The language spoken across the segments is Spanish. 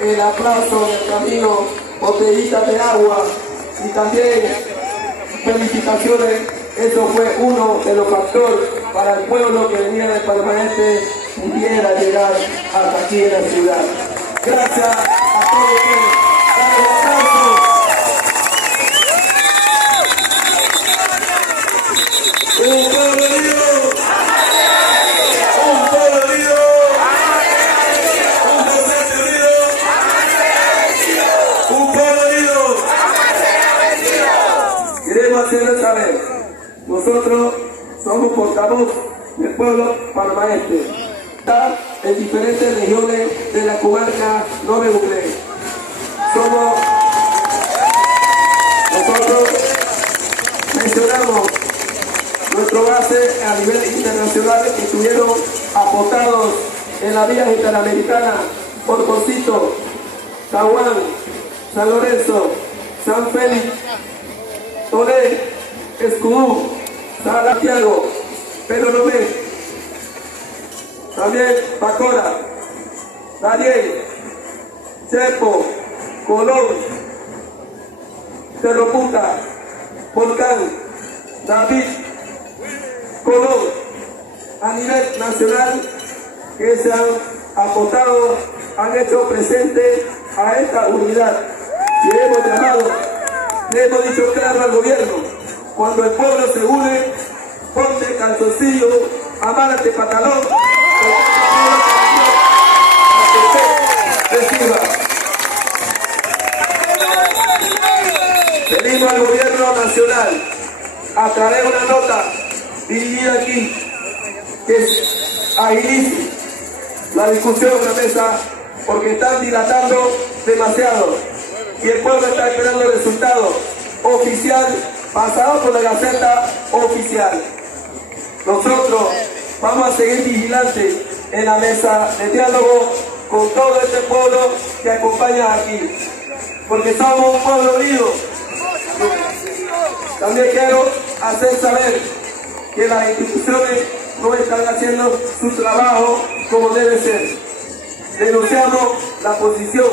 el aplauso en el camino, botellitas de agua y también felicitaciones. Eso fue uno de los factores para el pueblo que venía de Panamá Este pudiera llegar hasta aquí en la ciudad. Gracias a todos ustedes. Dale un aplauso. Un pueblo unido. Un pueblo unido. Un docente unido. Un pueblo unido. Queremos hacerles saber, nosotros somos portavoz del pueblo panamaense. Está en diferentes regiones de la comarca Nove Buclé. Nosotros mencionamos nuestro base a nivel internacional que estuvieron apostados en la vía interamericana por Pocito, Caguán, San Lorenzo, San Félix, Toné, Escudú, San Santiago, Pedro Lomé, también Bacora, Daniel, Chepo, Colón, Cerro Punta, Volcán, David, Colón, a nivel nacional que se han apostado, han hecho presente a esta unidad. Y hemos llamado, le hemos dicho claro al gobierno, cuando el pueblo se une, ponte calzoncillo, amárate pantalón, para que usted reciba. Pedimos al gobierno nacional a traer una nota dirigida aquí que agilice la discusión en la mesa porque están dilatando demasiado y el pueblo está esperando el resultado oficial pasado por la Gaceta Oficial. Nosotros vamos a seguir vigilantes en la mesa de diálogo con todo este pueblo que acompaña aquí, porque somos un pueblo unido. También quiero hacer saber que las instituciones no están haciendo su trabajo como debe ser. Denunciamos la posición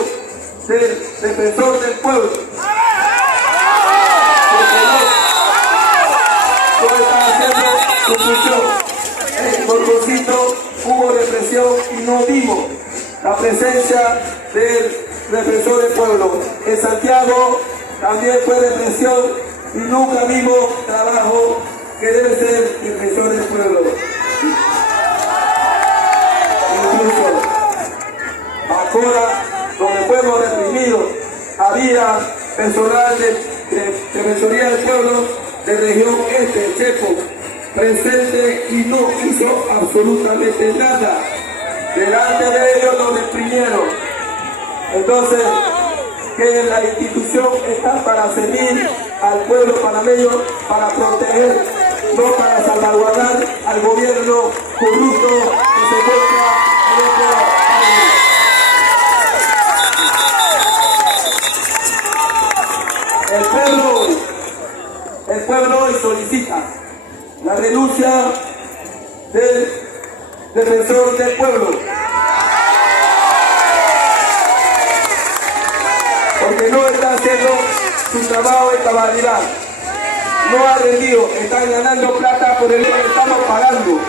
del defensor del pueblo. No están haciendo su función. En Pocito hubo represión y no vimos la presencia del defensor del pueblo. En Santiago también fue represión y nunca vimos trabajo que debe ser defensor del pueblo. Incluso Bacora, donde fuimos reprimidos, había personal de Defensoría del Pueblo de región este, Chepo, presente y no hizo absolutamente nada. Delante de ellos los reprimieron. Entonces, que la institución está para servir al pueblo panameño, para proteger, no para salvaguardar al gobierno corrupto que se encuentra en este país. El pueblo hoy solicita la renuncia del defensor del pueblo, porque no está haciendo su trabajo de cabalidad, no ha rendido, están ganando plata por el que estamos pagando.